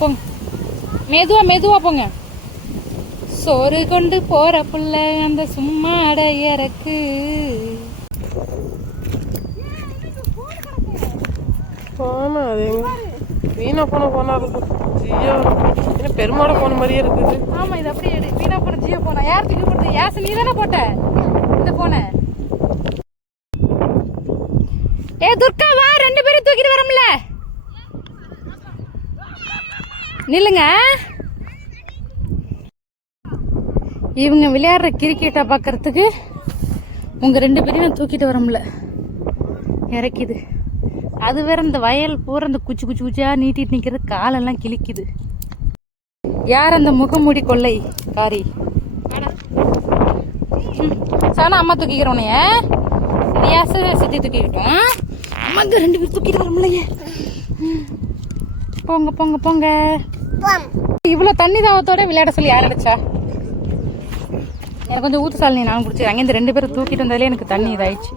போங்க, மெதுவா மெதுவா போங்க. சோறு கொண்டு போற புள்ள அந்த சும்மா அடையறக்கு. போனா அது எங்க வீணா போனா இருக்கும். ஜியோ என்ன பெருமாட போன மாதிரியே இருக்குது. ஆமா, இது அப்படியே எடு. வீணா போன ஜியோ போனா யார் தூக்கி போடுறது? யாசு நீ தானே போட்ட இந்த போன. ஏ துர்கா வா, 2 பேரும் தூக்கிட்டு வரம்ல. நில்லுங்க. இவங்க விளையாடுற கிரிக்கெட்டை பார்க்கறதுக்கு உங்க 2 பேரையும் தூக்கிட்டு வரம்ல இறக்கிது. அது வேற இந்த வயல் பூரா இந்த குச்சி குச்சி குச்சியா நீட்டிட்டு நிக்கிறது, காலெல்லாம் கிழிக்குது. யார் அந்த முகமூடி கொள்ளை காரி? சானா அம்மா தூக்கிக்கிறோனைய சித்தி தூக்கிக்கிட்டோம். அம்மாங்க 2 பேரும் தூக்கிட்டு வரமுலையே. போங்க போங்க போங்க. இவ்வளவு தண்ணி தாவத்தோட விளையாட சொல்லி யார் அடிச்சா? எனக்கு கொஞ்சம் ஊத்து சாலி நானும் குடிச்சு அங்கேருந்து 2 பேரும் தூக்கிட்டு வந்தாலே எனக்கு தண்ணி இதாயிடுச்சு.